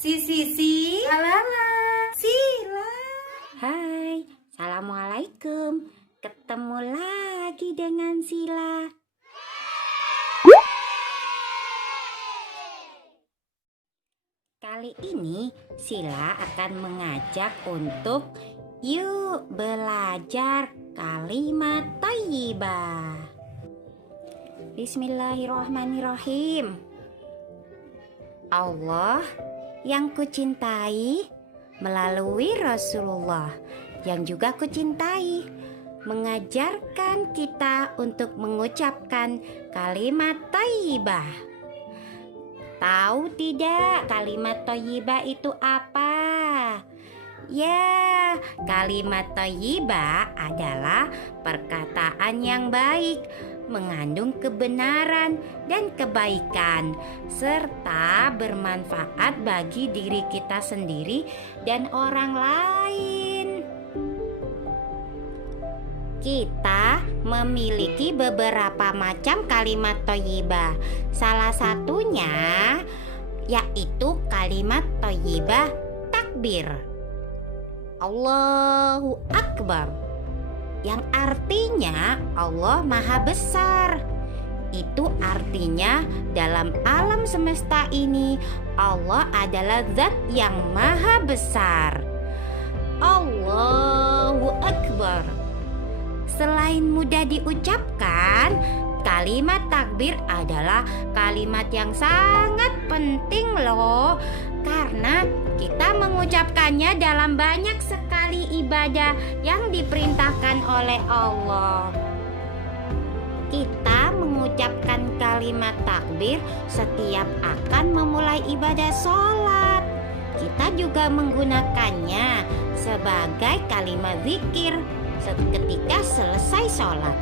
Si Alala. Sila. Hai, Assalamualaikum. Ketemu lagi dengan Sila. Kali ini Sila akan mengajak untuk yuk belajar kalimat thayyibah. Bismillahirrahmanirrahim. Allah yang kucintai melalui Rasulullah yang juga kucintai mengajarkan kita untuk mengucapkan kalimat thayyibah. Tahu tidak kalimat thayyibah itu apa? Ya, kalimat thayyibah adalah perkataan yang baik, mengandung kebenaran dan kebaikan, serta bermanfaat bagi diri kita sendiri dan orang lain. Kita memiliki beberapa macam kalimat thayyibah. Salah satunya yaitu kalimat thayyibah takbir. Allahu Akbar, yang artinya Allah Maha Besar. Itu artinya dalam alam semesta ini Allah adalah zat yang maha besar. Allahu Akbar. Selain mudah diucapkan, kalimat takbir adalah kalimat yang sangat penting loh. Karena kita mengucapkannya dalam banyak sekali ibadah yang diperintahkan oleh Allah. Kita mengucapkan kalimat takbir setiap akan memulai ibadah sholat. Kita juga menggunakannya sebagai kalimat zikir ketika selesai sholat.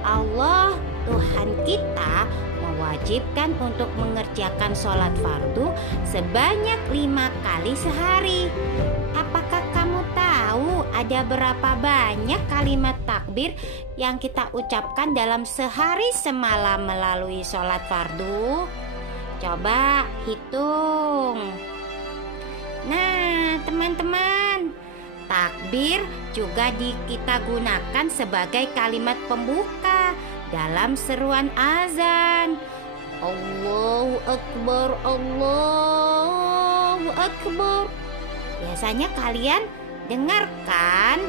Allah Tuhan kita mewajibkan untuk mengerjakan sholat fardu sebanyak 5 kali sehari. Apakah kamu tahu ada berapa banyak kalimat takbir yang kita ucapkan dalam sehari semalam melalui sholat fardu? Coba hitung. Nah, teman-teman, takbir juga kita gunakan sebagai kalimat pembuka dalam seruan azan. Allahu Akbar, Allahu Akbar. Biasanya kalian dengarkan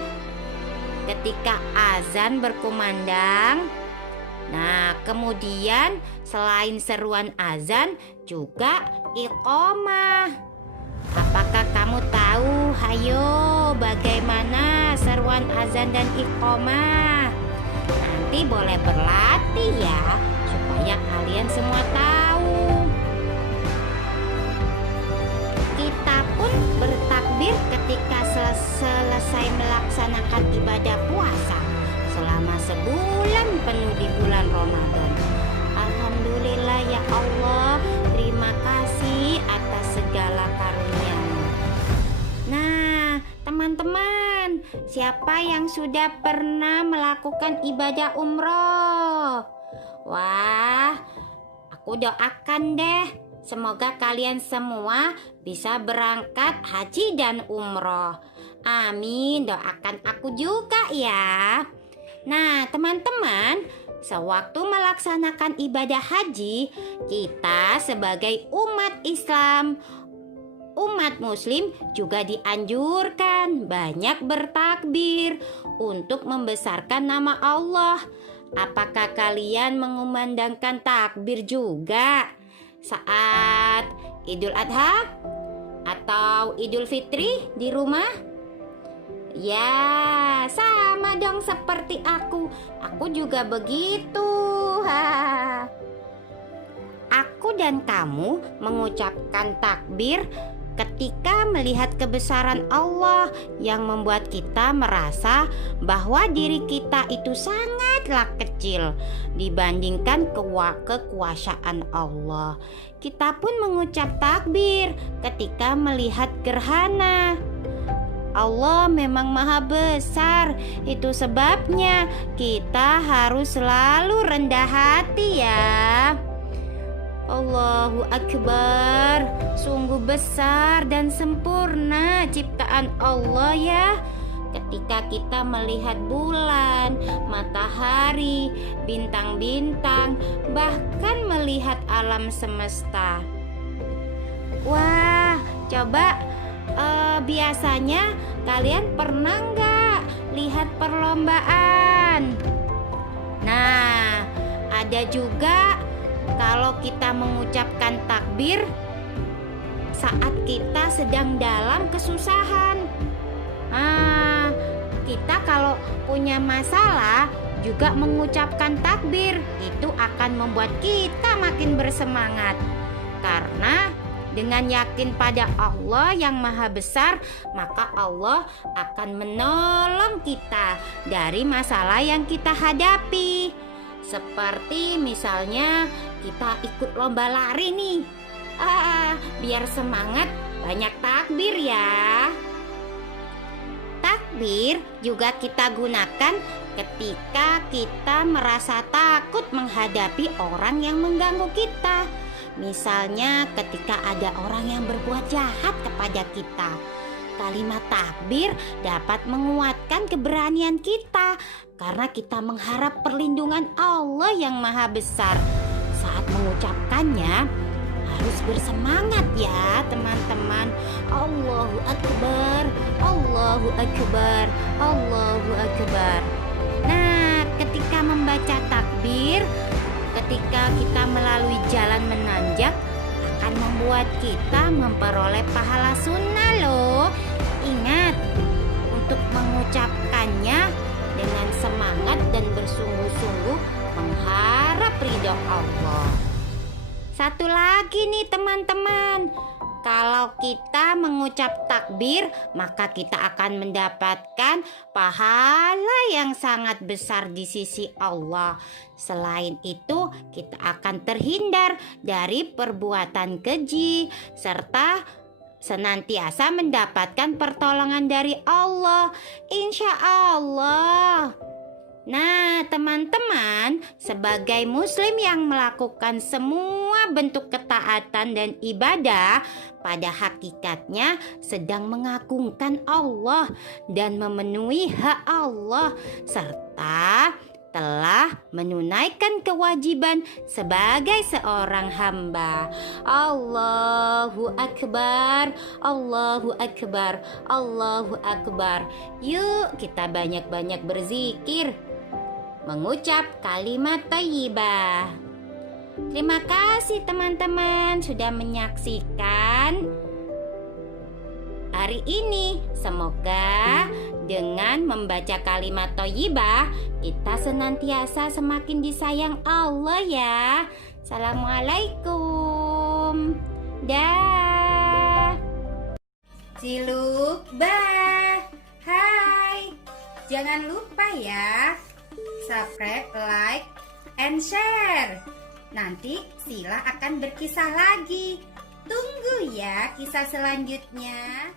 ketika azan berkumandang. Nah, kemudian selain seruan azan juga iqamah. Apakah kamu tahu, hayo, bagaimana seruan azan dan iqamah? Nanti boleh berlatih ya, supaya kalian semua tahu. Kita pun bertakbir ketika selesai melaksanakan ibadah puasa selama sebulan penuh di bulan Ramadan. Alhamdulillah ya Allah, terima kasih atas segala karunia-Mu. Nah, teman-teman, siapa yang sudah pernah melakukan ibadah umroh? Wah, aku doakan deh, semoga kalian semua bisa berangkat haji dan umroh. Amin, doakan aku juga ya. Nah, teman-teman, sewaktu melaksanakan ibadah haji, kita sebagai umat Islam, umat muslim juga dianjurkan banyak bertakbir untuk membesarkan nama Allah. Apakah kalian mengumandangkan takbir juga saat Idul Adha atau Idul Fitri di rumah? Ya, sama dong seperti aku. Aku juga begitu. Aku dan kamu mengucapkan takbir ketika melihat kebesaran Allah yang membuat kita merasa bahwa diri kita itu sangatlah kecil dibandingkan kekuasaan Allah. Kita pun mengucap takbir ketika melihat gerhana. Allah memang maha besar. Itu sebabnya kita harus selalu rendah hati ya. Allahu Akbar. Sungguh besar dan sempurna ciptaan Allah ya. Ketika kita melihat bulan, matahari, bintang-bintang, bahkan melihat alam semesta. Wah, coba biasanya kalian pernah nggak lihat perlombaan? Nah, ada juga kalau kita mengucapkan takbir saat kita sedang dalam kesusahan. Kita kalau punya masalah juga mengucapkan takbir. Itu akan membuat kita makin bersemangat. Karena dengan yakin pada Allah yang maha besar, maka Allah akan menolong kita dari masalah yang kita hadapi. Seperti misalnya kita ikut lomba lari nih. Biar semangat, banyak takbir ya. Takbir juga kita gunakan ketika kita merasa takut menghadapi orang yang mengganggu kita. Misalnya ketika ada orang yang berbuat jahat kepada kita. Kalimat takbir dapat menguatkan keberanian kita karena kita mengharap perlindungan Allah yang maha besar. Saat mengucapkannya harus bersemangat ya teman-teman. Allahu Akbar, Allahu Akbar, Allahu Akbar. Nah, ketika membaca takbir, ketika kita melalui jalan menanjak, akan membuat kita memperoleh pahala sunnah loh. Ingat, untuk mengucapkannya dengan semangat dan bersungguh-sungguh mengharap ridho Allah. Satu lagi nih teman-teman, kalau kita mengucap takbir, maka kita akan mendapatkan pahala yang sangat besar di sisi Allah. Selain itu, kita akan terhindar dari perbuatan keji, serta senantiasa mendapatkan pertolongan dari Allah. Insya Allah. Nah, teman-teman, sebagai muslim yang melakukan semua bentuk ketaatan dan ibadah, pada hakikatnya sedang mengagungkan Allah dan memenuhi hak Allah, serta telah menunaikan kewajiban sebagai seorang hamba. Allahu Akbar, Allahu Akbar, Allahu Akbar. Yuk kita banyak-banyak berzikir, mengucap kalimat thayyibah. Terima kasih teman-teman sudah menyaksikan hari ini. Semoga dengan membaca kalimat thayyibah kita senantiasa semakin disayang Allah ya. Assalamualaikum. Dah. Ciluk bah. Hai. Jangan lupa ya, subscribe, like, and share. Nanti Sila akan berkisah lagi. Tunggu ya kisah selanjutnya.